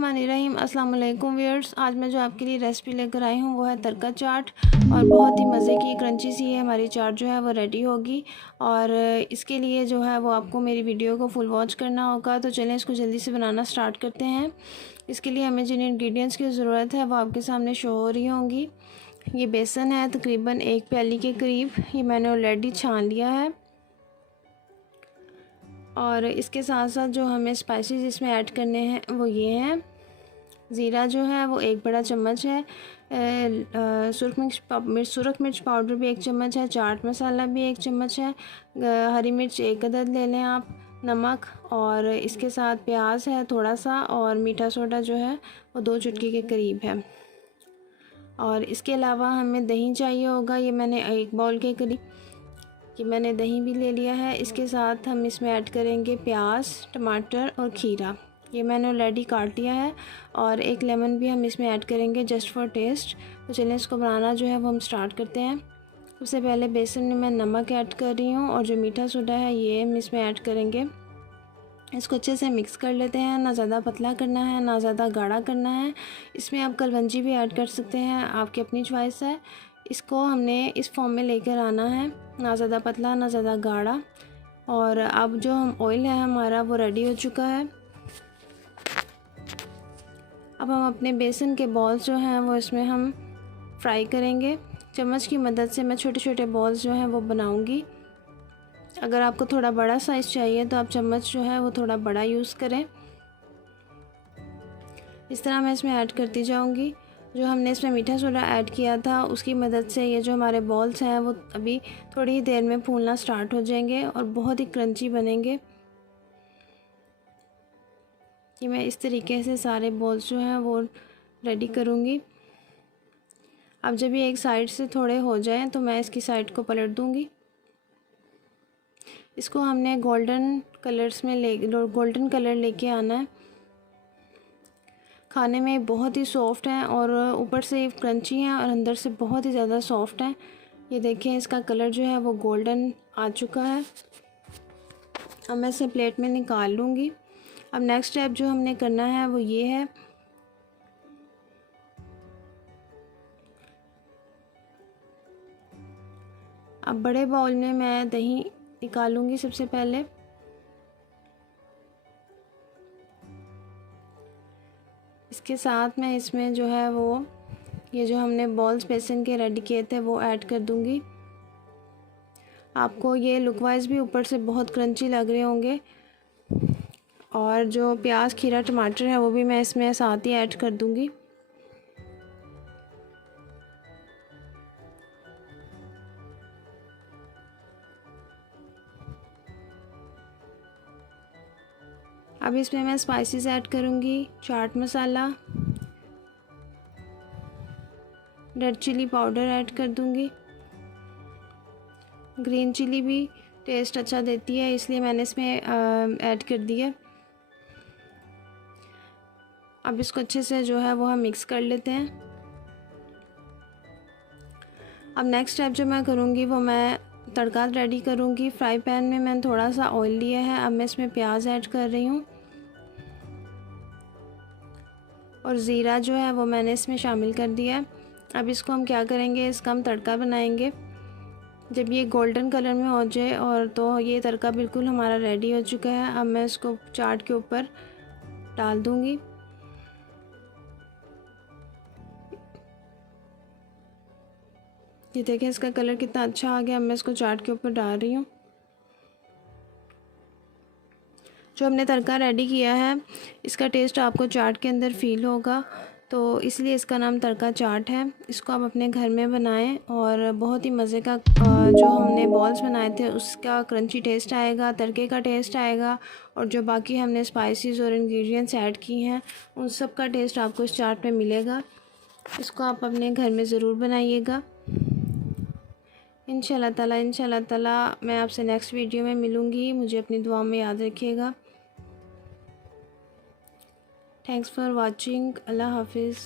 बिस्मिल्लाहिर्रहमानिर्रहीम। अस्सलाम वालेकुम व्यूअर्स। आज मैं जो आपके लिए रेसिपी लेकर आई हूँ वो है तड़का चाट, और बहुत ही मज़े की क्रंची सी है हमारी चाट जो है वो रेडी होगी। और इसके लिए जो है वो आपको मेरी वीडियो को फुल वॉच करना होगा। तो चलें इसको जल्दी से बनाना स्टार्ट करते हैं। इसके लिए हमें जिन इंग्रेडिएंट्स की ज़रूरत है वो आपके सामने शो हो रही होंगी। ये बेसन है तकरीबन 1 प्याली के करीब, ये मैंने ऑलरेडी छान लिया है। और इसके साथ साथ जो हमें स्पाइसेस इसमें ऐड करने हैं वो ये हैं। ज़ीरा जो है वो 1 बड़ा चम्मच है, सुरख मिर्च पाउडर भी 1 चम्मच है, चाट मसाला भी 1 चम्मच है, हरी मिर्च 1 अदद ले लें आप, नमक, और इसके साथ प्याज है थोड़ा सा, और मीठा सोडा जो है वो 2 चुटकी के करीब है। और इसके अलावा हमें दही चाहिए होगा, ये मैंने 1 बाउल के करीब कि मैंने दही भी ले लिया है। इसके साथ हम इसमें ऐड करेंगे प्याज, टमाटर और खीरा, ये मैंने ऑलरेडी काट लिया है। और 1 लेमन भी हम इसमें ऐड करेंगे जस्ट फॉर टेस्ट। तो चलिए इसको बनाना जो है वो हम स्टार्ट करते हैं। सबसे पहले बेसन में मैं नमक ऐड कर रही हूँ, और जो मीठा सोडा है ये हम इसमें ऐड करेंगे। इसको अच्छे से मिक्स कर लेते हैं, ना ज़्यादा पतला करना है ना ज़्यादा गाढ़ा करना है। इसमें आप कलवंजी भी ऐड कर सकते हैं, आपकी अपनी चॉइस है। इसको हमने इस फॉर्म में लेकर आना है, ना ज़्यादा पतला ना ज़्यादा गाढ़ा। और अब जो हम ऑयल है हमारा वो रेडी हो चुका है। अब हम अपने बेसन के बॉल्स जो हैं वो इसमें हम फ्राई करेंगे। चम्मच की मदद से मैं छोटे छोटे बॉल्स जो हैं वो बनाऊंगी। अगर आपको थोड़ा बड़ा साइज़ चाहिए तो आप चम्मच जो है वो थोड़ा बड़ा यूज़ करें। इस तरह मैं इसमें ऐड करती जाऊंगी। जो हमने इसमें मीठा सोडा ऐड किया था उसकी मदद से ये जो हमारे बॉल्स हैं वो अभी थोड़ी ही देर में फूलना स्टार्ट हो जाएंगे और बहुत ही क्रंची बनेंगे। कि मैं इस तरीके से सारे बॉल्स जो हैं वो रेडी करूँगी। अब जब ये एक साइड से थोड़े हो जाएं तो मैं इसकी साइड को पलट दूँगी। इसको हमने गोल्डन कलर लेके आना है। खाने में बहुत ही सॉफ्ट है और ऊपर से क्रंची है और अंदर से बहुत ही ज़्यादा सॉफ्ट है। ये देखें इसका कलर जो है वो गोल्डन आ चुका है। अब मैं इसे प्लेट में निकाल लूँगी। अब नेक्स्ट स्टेप जो हमने करना है वो ये है, अब बड़े बाउल में मैं दही निकालूंगी सबसे पहले। इसके साथ मैं इसमें जो है वो ये जो हमने बॉल्स बेसन के रेडी किए थे वो ऐड कर दूंगी। आपको ये लुक वाइज भी ऊपर से बहुत क्रंची लग रहे होंगे। और जो प्याज, खीरा, टमाटर है वो भी मैं इसमें साथ ही ऐड कर दूंगी। अब इसमें मैं स्पाइसेस ऐड करूंगी। Chaat masala, red chilli powder add कर दूंगी। ग्रीन चिली भी टेस्ट अच्छा देती है इसलिए मैंने इसमें ऐड कर दिया। अब इसको अच्छे से जो है वो हम मिक्स कर लेते हैं। अब नेक्स्ट स्टेप जो मैं करूँगी वो मैं तड़का रेडी करूँगी। फ्राई पैन में मैंने थोड़ा सा ऑयल लिया है, अब मैं इसमें प्याज ऐड कर रही हूँ, और ज़ीरा जो है वो मैंने इसमें शामिल कर दिया है। अब इसको हम क्या करेंगे, इसका हम तड़का बनाएंगे। जब ये गोल्डन कलर में हो जाए और तो ये तड़का बिल्कुल हमारा रेडी हो चुका है। अब मैं इसको चाट के ऊपर डाल दूँगी। ये देखें इसका कलर कितना अच्छा आ गया। अब मैं इसको चाट के ऊपर डाल रही हूँ। जो हमने तड़का रेडी किया है इसका टेस्ट आपको चाट के अंदर फ़ील होगा, तो इसलिए इसका नाम तड़का चाट है। इसको आप अपने घर में बनाएं और बहुत ही मज़े का जो हमने बॉल्स बनाए थे उसका क्रंची टेस्ट आएगा, तड़के का टेस्ट आएगा, और जो बाकी हमने स्पाइसेस और इंग्रेडिएंट्स ऐड किए हैं उन सब का टेस्ट आपको इस चाट में मिलेगा। इसको आप अपने घर में ज़रूर बनाइएगा। इंशाल्लाह ताला मैं आपसे नेक्स्ट वीडियो में मिलूँगी। मुझे अपनी दुआ में याद रखिएगा। Thanks for watching. अल्लाह हाफिज़।